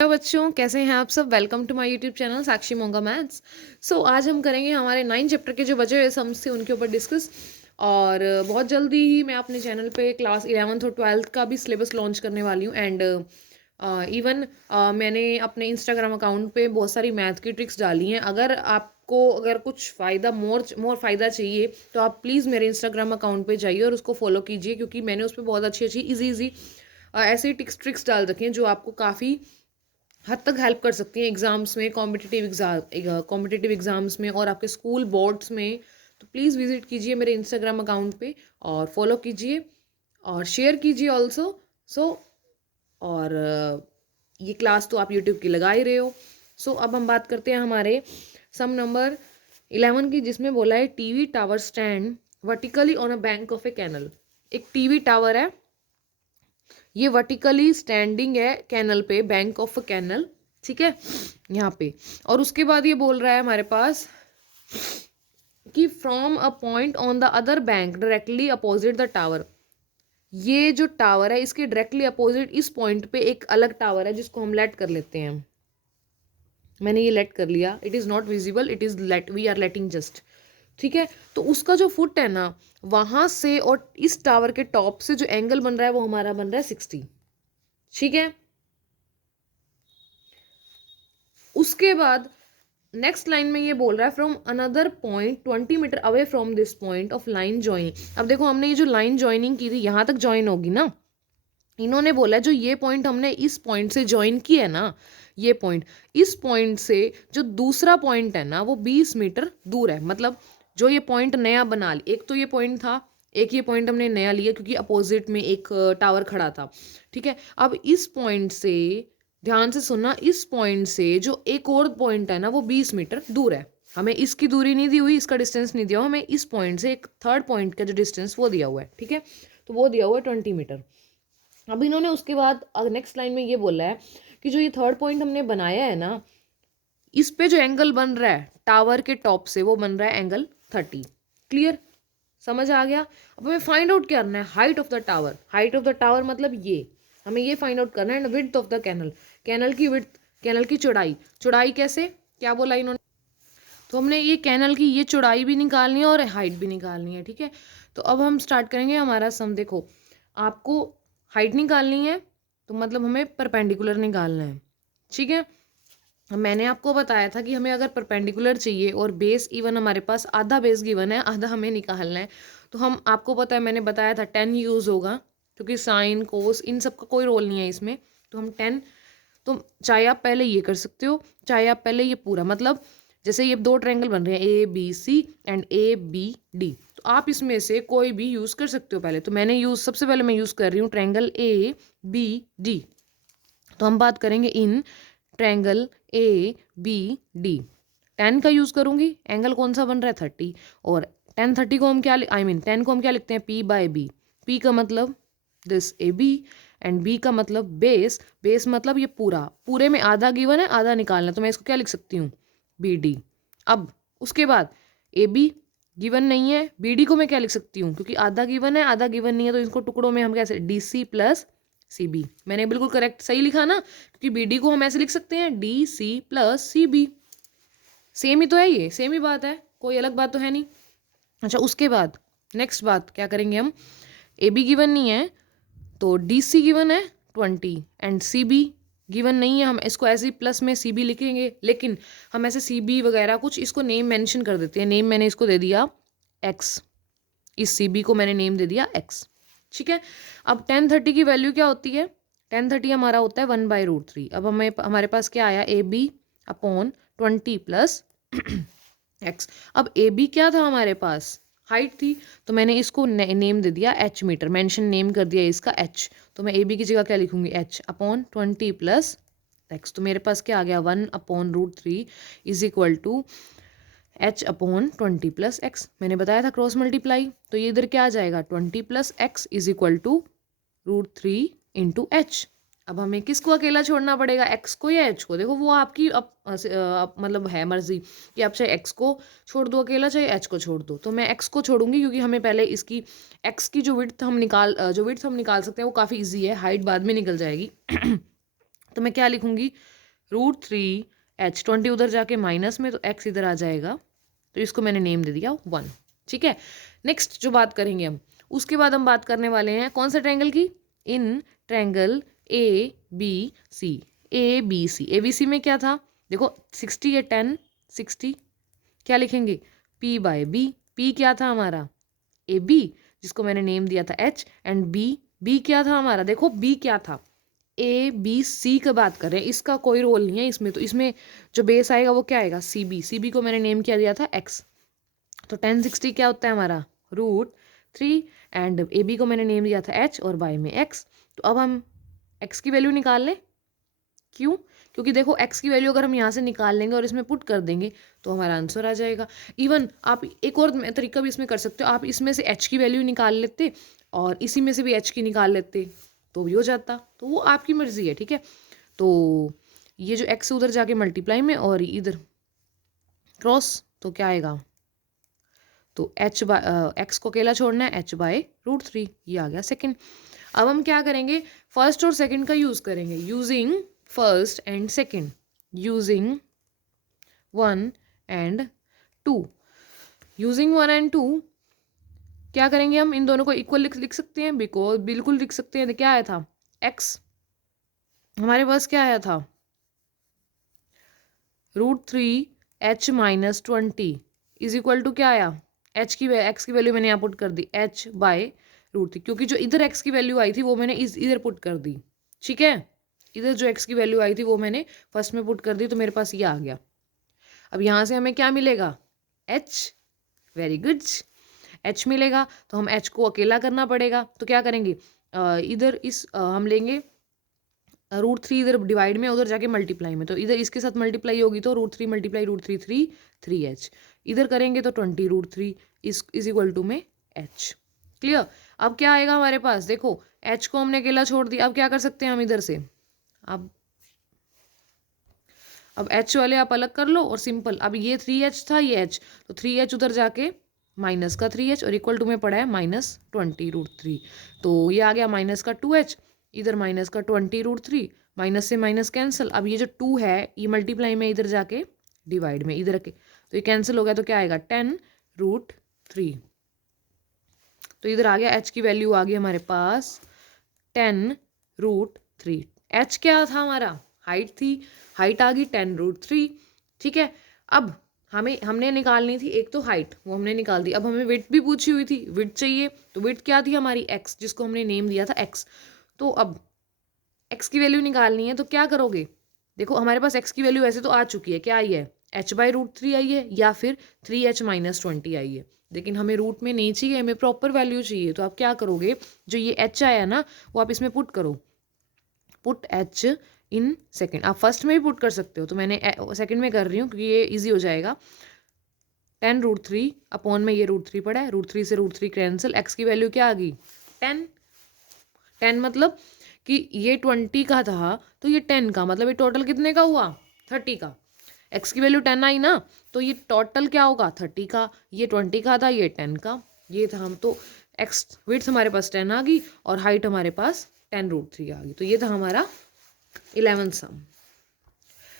Hello बच्चों, कैसे हैं आप सब। Welcome to my YouTube channel Sakshi Monga maths. आज हम करेंगे हमारे 9 चैप्टर के जो बचे हुए सम्स थे उनके ऊपर डिस्कस। और बहुत जल्दी ही मैं अपने चैनल पे क्लास 11th और 12th का भी सिलेबस लॉन्च करने वाली हूँ। एंड इवन मैंने अपने इंस्टाग्राम अकाउंट पे बहुत सारी मैथ की ट्रिक्स डाली हैं। अगर कुछ फ़ायदा मोर फ़ायदा चाहिए तो आप प्लीज़ मेरे इंस्टाग्राम अकाउंट पे जाइए और उसको फॉलो कीजिए, क्योंकि मैंने उस पर बहुत अच्छी अच्छी ईजी ऐसी ट्रिक्स डाल रखी हैं जो आपको काफ़ी हद तक हेल्प कर सकती हैं एग्ज़ाम्स में, कॉम्पिटिटिव एग्ज़ाम्स में और आपके स्कूल बोर्ड्स में। तो प्लीज़ विजिट कीजिए मेरे इंस्टाग्राम अकाउंट पे और फॉलो कीजिए और शेयर कीजिए ऑल्सो। सो और ये क्लास तो आप यूट्यूब की लगा ही रहे हो। अब हम बात करते हैं हमारे सम नंबर 11 की, जिसमें बोला है TV tower stand vertically on a bank of a canal. एक टीवी टावर है, ये वर्टिकली स्टैंडिंग है कैनल पे, बैंक ऑफ कैनल, ठीक है, यहाँ पे। और उसके बाद ये बोल रहा है हमारे पास कि from a point on the other bank directly opposite the tower. ये जो टावर है इसके डायरेक्टली अपोजिट इस पॉइंट पे एक अलग टावर है जिसको हम लेट कर लेते हैं। मैंने ये लेट कर लिया, it is not visible, it is let, we are letting just, ठीक है। तो उसका जो फुट है ना, वहां से और इस टावर के टॉप से जो एंगल बन रहा है वो हमारा बन रहा है 60, ठीक है। उसके बाद नेक्स्ट लाइन में ये बोल रहा है from another point 20 metre away from this point of line joining. अब देखो, हमने ये जो लाइन ज्वाइनिंग की थी यहाँ तक ज्वाइन होगी ना। इन्होंने बोला है जो ये पॉइंट हमने इस पॉइंट से ज्वाइन की है ना, ये पॉइंट, इस पॉइंट से जो दूसरा पॉइंट है ना वो 20 मीटर दूर है। मतलब जो ये पॉइंट नया बना लिया, एक तो ये पॉइंट था, एक ये पॉइंट हमने नया लिया क्योंकि अपोजिट में एक टावर खड़ा था, ठीक है। अब इस पॉइंट से, ध्यान से सुनना, इस पॉइंट से जो एक और पॉइंट है ना वो 20 मीटर दूर है। हमें इसकी दूरी नहीं दी हुई, इसका डिस्टेंस नहीं दिया हुआ, हमें इस पॉइंट से एक थर्ड पॉइंट का जो डिस्टेंस वो दिया हुआ है, ठीक है। तो वो दिया हुआ है 20 मीटर। अब इन्होंने उसके बाद नेक्स्ट लाइन में ये बोला है कि जो ये थर्ड पॉइंट हमने बनाया है ना, इस पे जो एंगल बन रहा है टावर के टॉप से वो बन रहा है एंगल 30। क्लियर, समझ आ गया। अब हमें फाइंड आउट करना है height of the tower. Height of the tower मतलब ये, हमें ये फाइंड आउट करना है। And width of the canal, canal की विड्थ, कैनल की चौड़ाई। चौड़ाई कैसे, क्या बोला इन्होंने, तो हमने ये कैनल की ये चौड़ाई भी निकालनी है और हाइट भी निकालनी है, ठीक है। तो अब हम स्टार्ट करेंगे हमारा सम। देखो, आपको हाइट निकालनी है तो मतलब हमें परपेंडिकुलर निकालना है, ठीक है। मैंने आपको बताया था कि हमें अगर परपेंडिकुलर चाहिए और बेस इवन हमारे पास आधा बेस गिवन है, आधा हमें निकालना है, तो हम, आपको पता है मैंने बताया था 10 यूज़ होगा, क्योंकि साइन कोस इन सब का कोई रोल नहीं है इसमें। तो हम 10, तो चाहे आप पहले ये कर सकते हो, चाहे आप पहले ये पूरा, मतलब जैसे ये दो ट्रायंगल बन रहे हैं ABC एंड ABD, तो आप इसमें से कोई भी यूज़ कर सकते हो। पहले तो सबसे पहले मैं यूज़ कर रही हूँ ट्रायंगल ABD। तो हम बात करेंगे इन ट्रायंगल ABD। 10 का यूज़ करूंगी, एंगल कौन सा बन रहा है 30, और 10 30 को हम क्या, आई मीन 10 को हम क्या लिखते हैं P/B। P का मतलब दिस AB एंड B का मतलब बेस। बेस मतलब ये पूरा, पूरे में आधा गिवन है, आधा निकालना है, तो मैं इसको क्या लिख सकती हूँ BD। अब उसके बाद AB गिवन नहीं है, BD को मैं क्या लिख सकती हूँ, क्योंकि आधा गिवन है आधा गिवन नहीं है, तो इसको टुकड़ों में हम कैसे, DC प्लस CB। मैंने बिल्कुल करेक्ट सही लिखा ना, क्योंकि BD को हम ऐसे लिख सकते हैं DC प्लस CB। सेम ही तो है, ये सेम ही बात है, कोई अलग बात तो है नहीं। अच्छा, उसके बाद नेक्स्ट बात क्या करेंगे हम, AB गिवन नहीं है तो DC गिवन है 20 एंड CB गिवन नहीं है, हम इसको ऐसे ही प्लस में CB लिखेंगे, लेकिन हम ऐसे CB वगैरह कुछ इसको नेम मेंशन कर देते हैं। नेम मैंने इसको दे दिया X, इस CB को मैंने नेम दे दिया X, ठीक है। अब 10 30 की वैल्यू क्या होती है, 10 30 हमारा होता है 1/√3। अब हमारे पास क्या आया, AB/20 प्लस X। अब AB क्या था हमारे पास, हाइट थी, तो मैंने इसको नेम दे दिया H मीटर, मेंशन नेम कर दिया इसका H। तो मैं AB की जगह क्या लिखूंगी, H/20 प्लस X। तो मेरे पास क्या आ गया, 1/√3 is equal to H/20 plus X। मैंने बताया था क्रॉस मल्टीप्लाई, तो ये इधर क्या आ जाएगा, 20 plus X is equal to √3 into H। अब हमें किसको अकेला छोड़ना पड़ेगा, X को या H को। देखो वो आपकी मतलब है मर्जी कि आप चाहे X को छोड़ दो अकेला, चाहे H को छोड़ दो। तो मैं X को छोड़ूंगी, क्योंकि हमें पहले इसकी X की जो विड्थ हम निकाल सकते हैं वो काफ़ी ईजी है, हाइट बाद में निकल जाएगी। तो मैं क्या लिखूंगी, √3h, 20 उधर जाके माइनस में तो x इधर आ जाएगा, तो इसको मैंने नेम दे दिया 1। ठीक है, नेक्स्ट जो बात करेंगे हम, उसके बाद हम बात करने वाले हैं कौन सा ट्रायंगल की, इन ट्रायंगल ABC। ABC में क्या था, देखो 60 या 10, 60 क्या लिखेंगे, P/B। P क्या था हमारा, AB, जिसको मैंने नेम दिया था H, एंड B क्या था हमारा, देखो B क्या था, ABC का बात कर रहे हैं, इसका कोई रोल नहीं है इसमें, तो इसमें जो बेस आएगा वो क्या आएगा, CB को मैंने नेम क्या दिया था X। तो 1060 क्या होता है हमारा, √3, एंड AB को मैंने नेम दिया था H और Y में X। तो अब हम X की वैल्यू निकाल लें, क्यों, क्योंकि देखो x की वैल्यू अगर हम यहाँ से निकाल लेंगे और इसमें पुट कर देंगे तो हमारा आंसर आ जाएगा। इवन आप एक और तरीका भी इसमें कर सकते हो, आप इसमें से h की वैल्यू निकाल लेते और इसी में से भी h की निकाल लेते तो भी हो जाता, तो वो आपकी मर्जी है। ठीक है, तो ये जो x उधर जाके मल्टीप्लाई में और इधर क्रॉस, तो क्या आएगा, तो x को अकेला छोड़ना है, h/√3, ये आ गया सेकंड। अब हम क्या करेंगे, फर्स्ट और सेकंड का यूज़ करेंगे, using first and second, using 1 and 2। Using 1 and 2 क्या करेंगे, हम इन दोनों को इक्वल लिख सकते हैं, बिकॉज बिल्कुल लिख सकते हैं। क्या आया था, x हमारे पास क्या आया था, √3h-20 इज इक्वल टू क्या आया, x की वैल्यू मैंने यहाँ पुट कर दी h/√3, क्योंकि जो इधर x की वैल्यू आई थी वो मैंने इधर पुट कर दी। ठीक है, इधर जो x की वैल्यू आई थी वो मैंने फर्स्ट में पुट कर दी, तो मेरे पास ये आ गया। अब यहाँ से हमें क्या मिलेगा, h, वेरी गुड, h मिलेगा, तो हम h को अकेला करना पड़ेगा, तो क्या करेंगे, इधर हम लेंगे √3 इधर डिवाइड में, उधर जाके मल्टीप्लाई में, तो इधर इसके साथ मल्टीप्लाई होगी तो √3 मल्टीप्लाई √3 3h, इधर करेंगे तो 20 √3 इज इक्वल टू में h। क्लियर, अब क्या आएगा हमारे पास, देखो h को हमने अकेला छोड़ दिया, अब क्या कर सकते हैं हम इधर से, अब h वाले आप अलग कर लो और सिंपल, अब ये 3h था ये h, तो 3h उधर जाके माइनस का 3h और इक्वल टू में पड़ा है -20 √3, तो ये आ गया माइनस का 2h, इधर माइनस का 20 √3, माइनस से माइनस कैंसिल, अब ये जो 2 है ये मल्टीप्लाई में इधर जाके डिवाइड में इधर के, तो ये कैंसिल हो गया, तो क्या आएगा 10 √3, तो इधर आ गया h की वैल्यू आ गई हमारे पास 10 √3। h क्या था हमारा, हाइट थी, हाइट आ गई 10 √3। ठीक है, अब हमने निकालनी थी एक तो हाइट, वो हमने निकाल दी, अब हमें विड्थ भी पूछी हुई थी, विड्थ चाहिए, तो विड्थ क्या थी हमारी x, जिसको हमने नेम दिया था x। तो अब x की वैल्यू निकालनी है, तो क्या करोगे, देखो हमारे पास x की वैल्यू ऐसे तो आ चुकी है, क्या आई है, h/√3 आई है या फिर 3h-20 आई है, लेकिन हमें रूट में नहीं चाहिए, हमें प्रॉपर वैल्यू चाहिए, तो आप क्या करोगे, जो ये h आया ना वो आप इसमें पुट करो, पुट h इन सेकंड, आप फर्स्ट में भी पुट कर सकते हो, तो मैंने सेकंड में कर रही हूँ क्योंकि ये इजी हो जाएगा। 10 √3 अपॉन में ये √3 पड़ा है, √3 से √3 कैंसिल, x की वैल्यू क्या आ गई 10 मतलब कि ये 20 का था तो ये 10 का, मतलब ये टोटल कितने का हुआ 30 का, x की वैल्यू 10 आई ना, तो ये टोटल क्या होगा 30 का, ये 20 का था ये 10 का, ये था हम, तो x विड्थ हमारे पास 10 आ गई और हाइट हमारे पास 10 √3 आ गई, तो ये था हमारा 11th सम।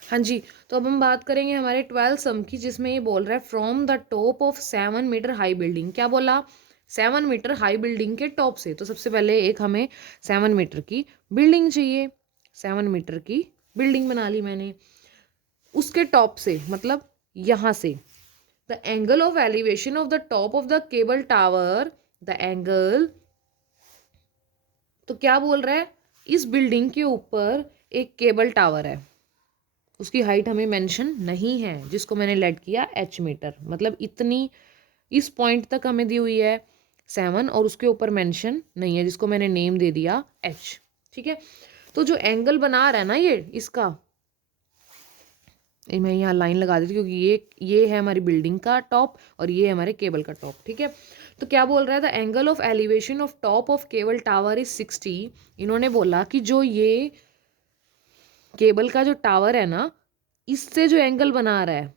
हाँ जी, तो अब हम बात करेंगे हमारे 12th सम की, जिसमें ये बोल रहा है from the top of 7 metre high building, क्या बोला 7 मीटर हाई बिल्डिंग के टॉप से, तो सबसे पहले एक हमें 7 मीटर की बिल्डिंग चाहिए, 7 मीटर की बिल्डिंग बना ली मैंने, उसके टॉप से मतलब यहाँ से, the angle of elevation of the top of the cable tower, the angle, तो क्या बोल रहा है, इस बिल्डिंग के ऊपर एक केबल टावर है, उसकी हाइट हमें मेंशन नहीं है, जिसको मैंने लेट किया h मीटर, मतलब इतनी इस पॉइंट तक हमें दी हुई है 7 और उसके ऊपर मेंशन नहीं है, जिसको मैंने नेम दे दिया h। ठीक है, तो जो एंगल बना रहा है ना ये इसका, मैं यहाँ लाइन लगा देती हूँ क्योंकि ये है हमारी बिल्डिंग का टॉप और ये है हमारे केबल का टॉप। ठीक है, तो क्या बोल रहा है, the angle of elevation of top of cable tower is 60। इन्होंने बोला कि जो ये केबल का जो टावर है ना, इससे जो एंगल बना रहा है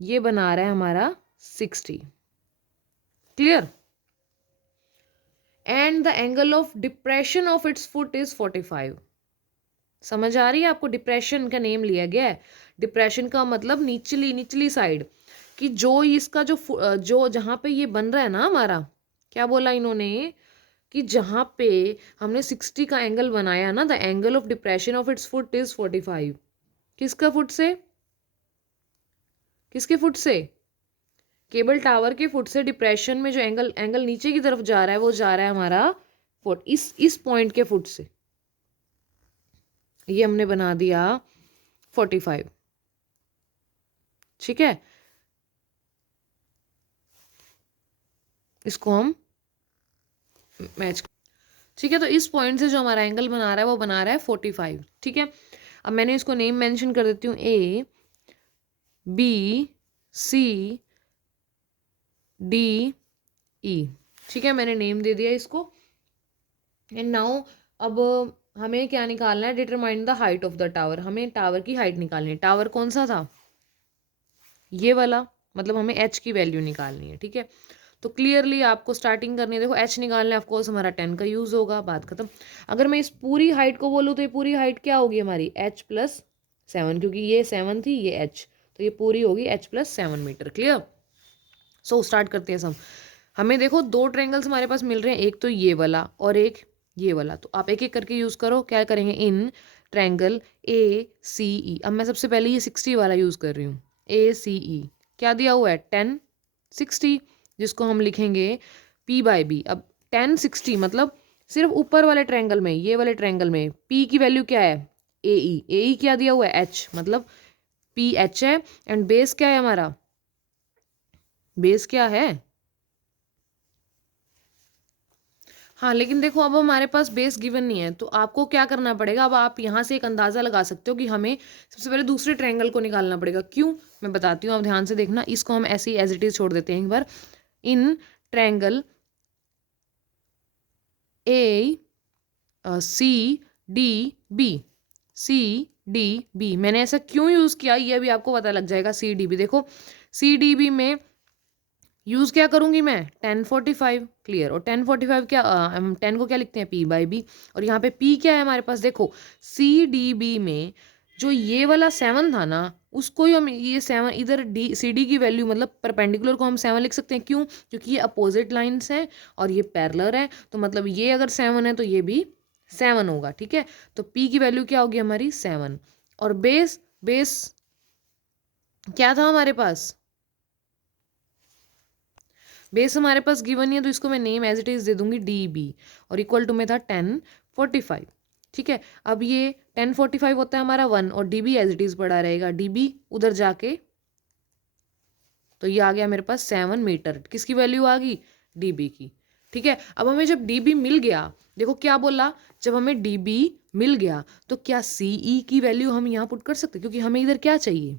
ये बना रहा है हमारा 60। Clear, and the angle of depression of its foot is 45। समझ आ रही है आपको? डिप्रेशन का नेम लिया गया है। डिप्रेशन का मतलब निचली निचली साइड, कि जो इसका जो जहाँ पे ये बन रहा है ना हमारा, क्या बोला इन्होंने, कि जहाँ पे हमने 60 का एंगल बनाया ना, the angle of depression of its foot is 45। किसका फुट से? किसके फुट से? केबल टावर के फुट से डिप्रेशन में जो एंगल एंगल नीचे की तरफ जा रहा है, वो जा रहा है हमारा फुट, इस पॉइंट के फुट से। ये हमने बना दिया 45। ठीक है, इसको हम मैच। ठीक है, तो इस पॉइंट से जो हमारा एंगल बना रहा है वो बना रहा है 45। ठीक है, अब मैंने इसको नेम मेंशन कर देती हूँ, A B C D E. ठीक है, मैंने नेम दे दिया इसको। एंड नाउ अब हमें क्या निकालना है? Determine the height of the tower. हमें टावर की हाइट निकालनी है। टावर कौन सा था? ये वाला, मतलब हमें एच की वैल्यू निकालनी है। ठीक है, तो क्लियरली आपको स्टार्टिंग करनी है। देखो एच निकालना है, ऑफकोर्स हमारा 10 का यूज़ होगा, बात खत्म। अगर मैं इस पूरी हाइट को बोलूँ तो ये पूरी हाइट क्या होगी हमारी? एच प्लस 7, क्योंकि ये 7 थी, ये एच, तो ये पूरी होगी H plus 7 metre. Clear? So start करते हैं सब। हमें देखो दो ट्रायंगल्स हमारे पास मिल रहे हैं, एक तो ये वाला और एक ये वाला, तो आप एक एक करके यूज़ करो। क्या करेंगे? इन ट्रायंगल ए सी ई। अब मैं सबसे पहले ये 60 वाला यूज़ कर रही हूँ। ए सी ई क्या दिया हुआ है? 10 60, जिसको हम लिखेंगे पी बाई बी। अब 10 60 मतलब सिर्फ ऊपर वाले ट्रायंगल में, ये वाले ट्रायंगल में पी की वैल्यू क्या है? ए ई। ए ई क्या दिया हुआ है? एच, मतलब पी एच है। एंड बेस क्या है हमारा? बेस क्या है? हाँ, लेकिन देखो अब हमारे पास बेस गिवन नहीं है, तो आपको क्या करना पड़ेगा? अब आप यहाँ से एक अंदाज़ा लगा सकते हो कि हमें सबसे पहले दूसरे ट्रायंगल को निकालना पड़ेगा। क्यों? मैं बताती हूँ, आप ध्यान से देखना। इसको हम ऐसे ही एज इट इज़ छोड़ देते हैं एक बार। In triangle A C D B, C D B, मैंने ऐसा क्यों यूज़ किया ये अभी आपको पता लग जाएगा। सी डी बी, देखो सी डी बी में यूज़ क्या करूँगी मैं? 1045। क्लियर? और 1045 क्या, हम 10 को क्या लिखते हैं? P by B. और यहाँ पे पी क्या है हमारे पास? देखो सी डी बी में जो ये वाला 7 था ना, उसको ही हम ये 7 इधर डी सी डी की वैल्यू, मतलब परपेंडिकुलर को हम 7 लिख सकते हैं। क्यों? क्योंकि ये अपोजिट लाइन्स हैं और ये पैरेलल है, तो मतलब ये अगर 7 है तो ये भी 7 होगा। ठीक है, तो पी की वैल्यू क्या होगी हमारी? 7। और बेस, बेस क्या था हमारे पास? बेस हमारे पास गिवन नहीं है, तो इसको मैं नेम एज इट इज़ दे दूंगी डी बी। और इक्वल टू में था 1045। ठीक है, अब ये 1045 होता है हमारा 1, और D B as it is पड़ा रहेगा। डी बी उधर जाके, तो ये आ गया मेरे पास 7 मीटर। किसकी वैल्यू आ गई? डी बी की। ठीक है, अब हमें जब डी बी मिल गया, देखो क्या बोला, जब हमें डी बी मिल गया तो क्या सी ई की वैल्यू हम यहाँ पुट कर सकते? क्योंकि हमें इधर क्या चाहिए?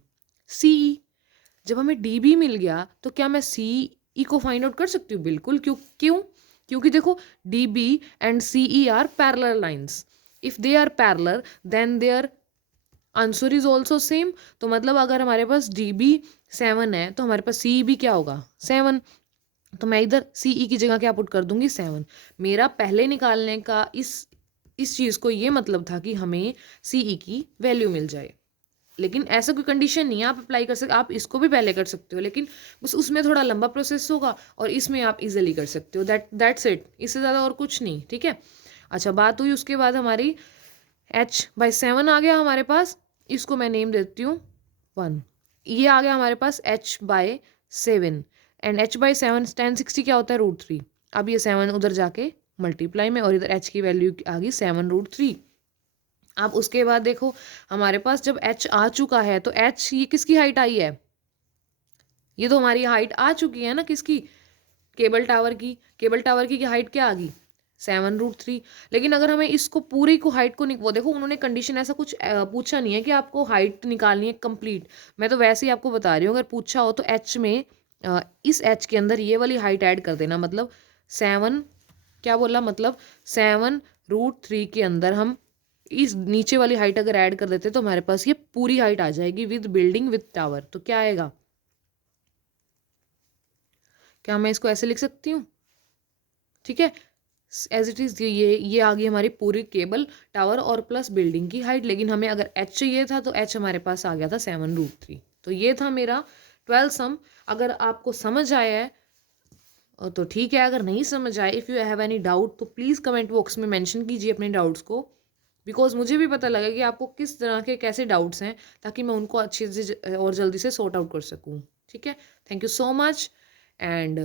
सी ई। जब हमें डी बी मिल गया तो क्या मैं सी ई को फाइंड आउट कर सकती हूँ? बिल्कुल। क्यों? क्योंकि देखो D B and C E are parallel lines. If they are parallel then their answer is also same. तो मतलब अगर हमारे पास डी बी 7 है तो हमारे पास सी ई भी क्या होगा? 7। तो मैं इधर सी ई की जगह क्या पुट कर दूंगी? 7। मेरा पहले निकालने का इस चीज़ को ये मतलब था कि हमें सी ई की वैल्यू मिल जाए। लेकिन ऐसा कोई कंडीशन नहीं है, आप अप्लाई कर सकते, आप इसको भी पहले कर सकते हो, लेकिन बस उसमें थोड़ा लंबा प्रोसेस होगा और इसमें आप इजीली कर सकते हो। दैट्स इट, इससे ज़्यादा और कुछ नहीं। ठीक है, अच्छा बात हुई उसके बाद हमारी h/7 आ गया हमारे पास। इसको मैं नेम देती हूँ 1। ये आ गया हमारे पास h/7। एंड h/7 1060 क्या होता है? √3। अब ये 7 उधर जाके मल्टीप्लाई में, और इधर h की वैल्यू आ गई 7√3। अब उसके बाद देखो हमारे पास जब h आ चुका है, तो h ये किसकी हाइट आई है? ये तो हमारी हाइट आ चुकी है ना, किसकी? केबल टावर की। केबल टावर की हाइट क्या आ गई? 7√3। लेकिन अगर हमें इसको पूरी को हाइट को वो देखो उन्होंने कंडीशन ऐसा कुछ पूछा नहीं है कि आपको हाइट निकालनी है कंप्लीट। मैं तो वैसे ही आपको बता रही हूँ, अगर पूछा हो तो h में इस h के अंदर ये वाली हाइट ऐड कर देना। मतलब 7, क्या बोला, मतलब 7√3 के अंदर हम इस नीचे वाली हाइट अगर ऐड कर देते तो हमारे पास ये पूरी हाइट आ जाएगी विद बिल्डिंग विद टावर। तो क्या आएगा? क्या मैं इसको ऐसे लिख सकती हूँ? ठीक है, एज इट इज़ ये आ गई हमारी पूरी केबल टावर और प्लस बिल्डिंग की हाइट। लेकिन हमें अगर एच चाहिए था तो एच हमारे पास आ गया था 7√3। तो ये था मेरा 12 सम। अगर आपको समझ आया है तो ठीक है, अगर नहीं समझ आए, if you have any doubt तो प्लीज़ कमेंट बॉक्स में मेंशन कीजिए अपने डाउट्स को, बिकॉज मुझे भी पता लगे कि आपको किस तरह के कैसे डाउट्स हैं, ताकि मैं उनको अच्छे से और जल्दी से सॉर्ट आउट कर सकूँ। ठीक है, thank you so much and